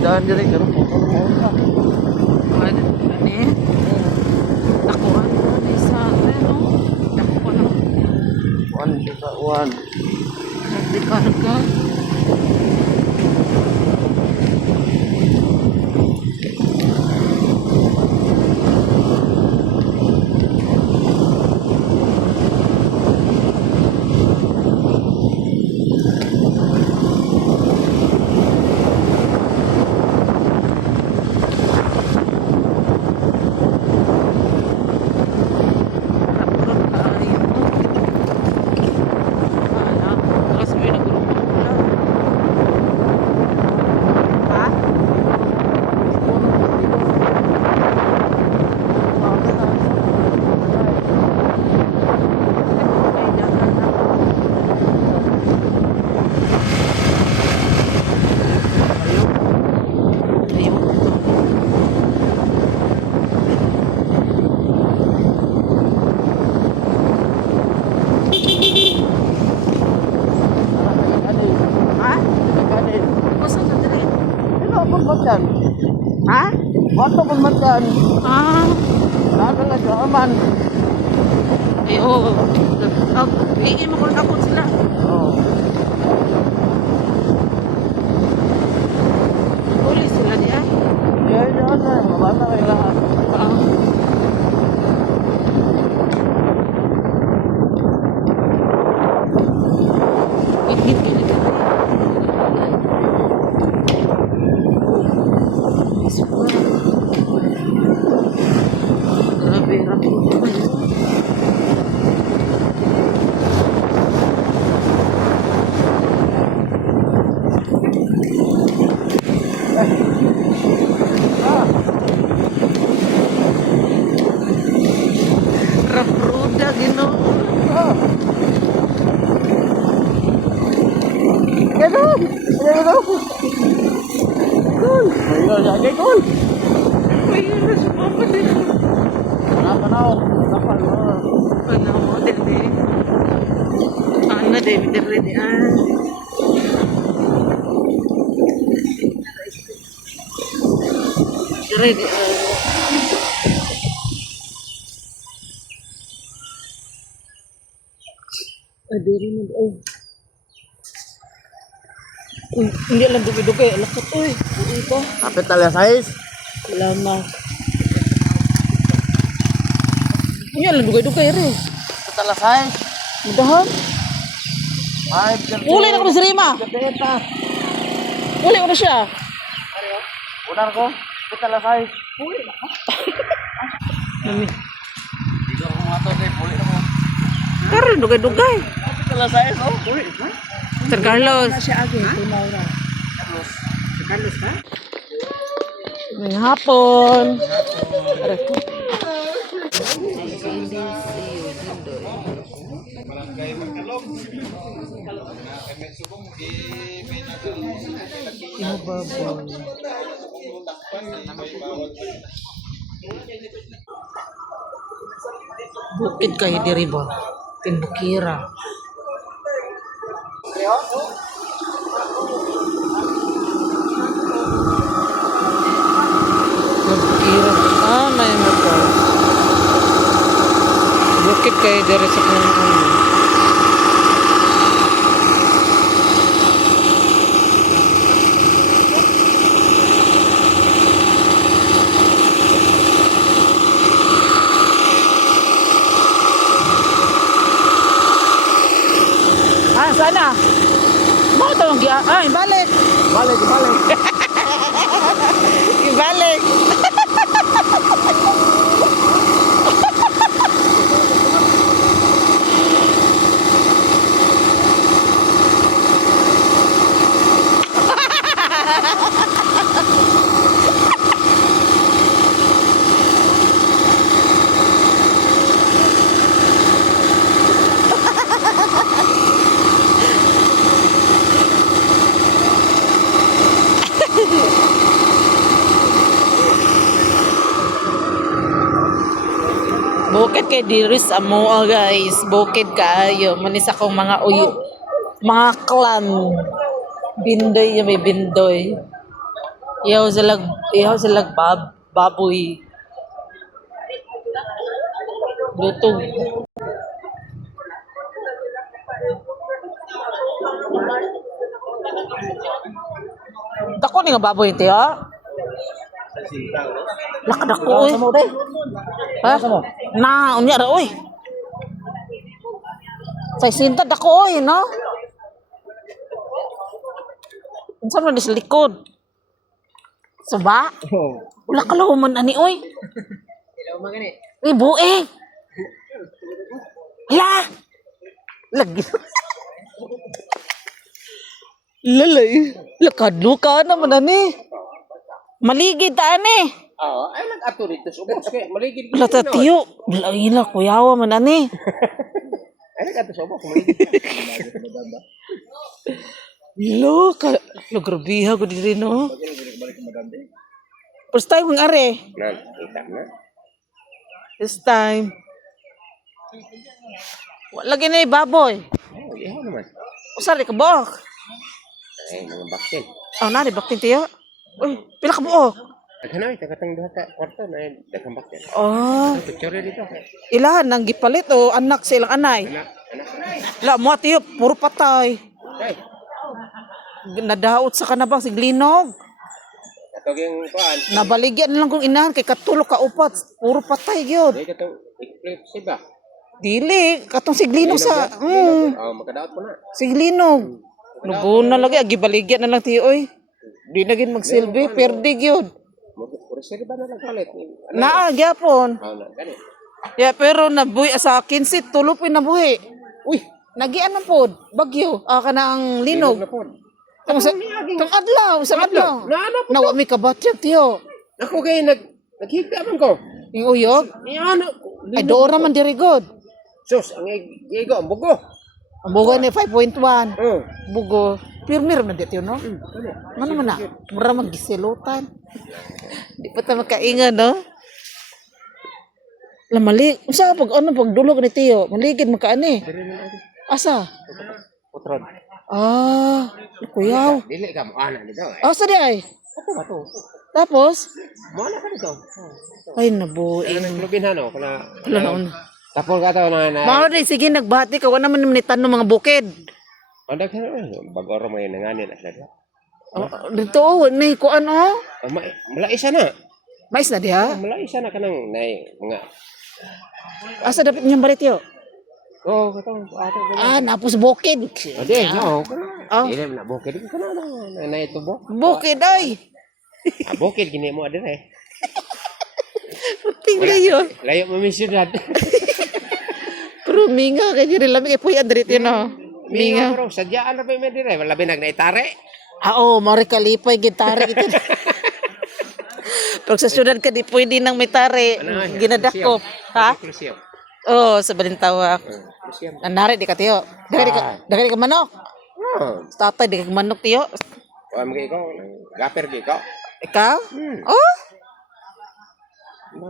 daan diri karon mo. Ano? Nakuha na sa ano? Nakuha na. One. Di karga. Matyan. Ha? Wato pun matyan. Ah. Nada na siya aman. Eh, oo. Hingin mo kung nakot sila. Oh. Uli sila diya. Ya, na. Mabata kayo lahat. Ah. Ingit ka na ka. Grabe, rapo naman. Rapruda, Ginoo. Ganun! Ganun! Ayun, ganun! Ayun, sumama din. Tanaw. Napal mo. Ano mo, Dede? Ano, David, ready? Ready, Adiri mo, hindi lang dugi-dugi. Lakot, uy. Uy ko. Kapit talia size. Lama. Hindi lang dugi-dugi, rin. Kapit talia size. Mudahan. Ay, Uli na ko na si Rima. Kapita. Uli ko na siya. Unar ko. Kapit talia size. Mami. Hindi ko kumato kay puli na mo. Karon, dugay-dugay. Kapit talia size, oh. Puli. Sir Carlos. Carlos ka? Ngayong hapon. Bukid kayo diri ba? Timbukira. Timbukira. May mga. Bukid kayo diri sa kanang sana. Mau tolong dia. Balik. Balik. Balik. Bukid kay diri sa moa guys. Bukid kaayo. Manis akong mga uyo. Mga clan. Bindoy yung may bindoy. Ihaw sila baboy. Lutong. Dako ni nga baboy tiyo. Lakadako oy. Ha? Na, unya ra oy. Sa sinta dako oy, no? Unsa man sa likod? Suba? Wala ka lang man ani oy. Ibu eh. La. Lagi. Lalay. Lakadlo ka naman ani. Maligid ta ani. Oo, ay nag-ato dito. Subos kay maligid. Lata tiyo. Ila kuyawa man ani. Ay nag-ato subos. Maligid. Lo grabiha ko diri no. First time ng are. Kita na. First time. Wala gini baboy. Oh, ihaw naman. Usari ka buok. Ay, mga baksin. Oh, nari baktin tiyo. Uy, pila ka buok. Aghanay, tagatang duha ka kwarto na daghang baksin. Oh, Picture dito. ilahan nang gipalit o anak sa ilang anay. Anak. La mo tiyo puro patay. Ay, Nadaot sa kanabang siglinog. katog yung kuan. Nabaligyan na lang kong inahan kay katulo ka upat. Puro patay gyud. Di katong eclipse ba? Dili katong siglinog sa Oh, makadaot ko na. siglinog. Lugo na lagi agibaligyan na lang tiyo oy. Di na gid magsilbi, perdi gyud. Reserva na lang palit. Naa gyapon. Oh, na gani. Ya pero nabuhi sa 15 tulo pin nabuhi. Uy, nagian na pod bagyo. Kana ang linog. Na po. Tong adlaw, sa adlaw. Naana po. Nawa mi kabatyag tiyo. Ako kay naghigda man ko. Yung uyog. Iyan. Ay dora man diri god. Sus, ang igo, ang bugo. Ang bugo ni 5.1. Oh. Bugo. Pirmir na dito no. Ano? Ano man na? Mura magisilutan. Di pa ta makaingan no. Lamali. Usa pag pagdulog ni tiyo, maligid makaani. Asa? Putrod. Ah, kuyaw. Dili ka mo ana dito. Asa di ay? Ako ba to? Tapos, Mo ana ka dito. ay nabuing. Ano klubin hano kana. Wala na una. Tapol ka to na na. Mao di sige nagbati ka wala man ni tanong mga bukid. Pandag ka bagoro mo yung nanganin asa dito. Oh, dito may kuan oh. Malai isa na. Mais na diha. Malai isa na kanang nay mga. Asa dapat niyang balit yo? Oh, katong ato. Ah, napos bukid. Ade, no. Oh. Dili na bukid ko na na itubo. Bukid ay. Bukid gini mo adire. Tingnan yun. Layo mo mi syudad. Pero minga kay diri lami kay puy andrit yun oh. Minga Minga. pero sadyaan na pa mi dire, wala binag naitare. Ah, oh, mari kalipay gitara kita. Pag sa syudad ka di pwede nang may tare, ginadakop. Ha? Museum. Oh, sa Balintawak. Museum. Nanari di ka tiyo. Dagari ka manok. Oh, Tatay di ka manok tiyo. wa mo ko, gaper gi ko. Ikaw? Oh?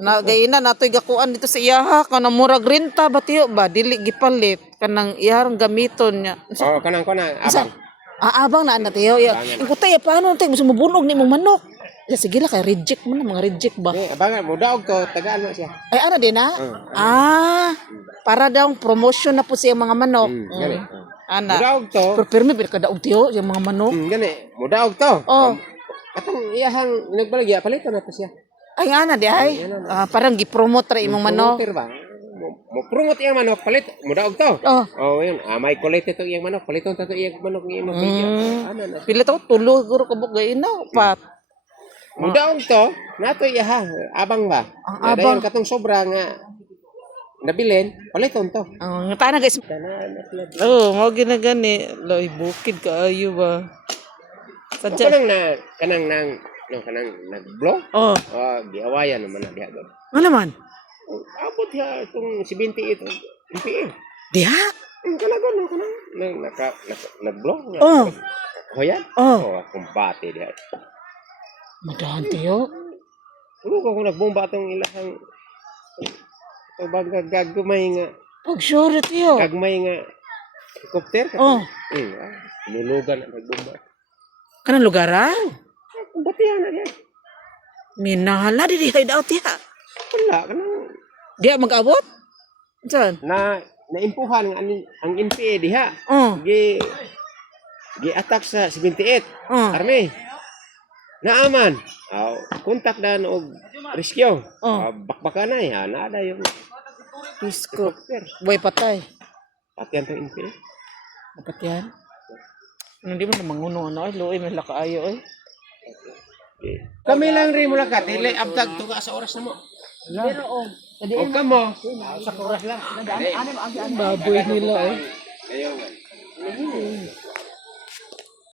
Na gayina natoy gakuan dito sa iyaha kanang murag renta ba tiyo ba dili gipalit kanang iharang gamiton niya. Oh, kanang abang. Abang na ana tiyo. Ang kutay paano tay mo sumubunog ni mong manok. Ya sige la kay reject man na mga reject ba. Abangan mo daog to, tagaan mo siya. Ay ano din na? Para daw promotion na po siya mga manok. Gani. Ana. Mudaog to. Pero permi pinakadaog tiyo yung mga manok. Gani, mudaog to. Oh. Katong iyahang nagbalagya palitan na to siya. Ay ana di ay. Parang gi-promote ra imong manok. Promoter ba? Mo promote iyang manok palit, mudaog to. Oh. Oh, yun. May kulit ito iyang manok, paliton to iyang manok ng imong video. Ano na. Pila to tulo guro kabuk gayina pat. Mudaog to, nato iyaha, abang ba? Ang abang. Dayon katong sobra nga nabilin, paliton to. Ang tana guys. Tanan na sila. Oh, mo ginagani. Loy bukid kaayo ba. Sadya. Kanang nag-blow. Oh, Giawayan naman na diha doon. ano naman? Abot ya itong 70 ito. MPA. Diha? Kanang nag-blow. Oh. Hoyan? Oh. Akong bati diha. Madahan tiyo. Ano ko kung nagbomba itong ilahang gagmay nga Pag sure tiyo. helicopter. Oh. Lulugan ang nagbomba. Kanang lugaran? Bati diyan na diyan. Minala di hideout ya. Wala ka nang Diya mag-abot? Saan? naimpuhan ang NPA diha. Oh. Gi attack sa 78 Oh. army. Naaman. Kontak na og rescue. Oh. Bakbakan na ya, nada yung Pisko. helicopter. Boy patay. Patian to NPA. Dapat yan. Hindi mo na manguno ano ay luoy man la kaayo ay. Kami lang rin mo lang ka, dili abtag tuga sa oras na mo. Pero O kamo. baboy nila eh. Ngayon.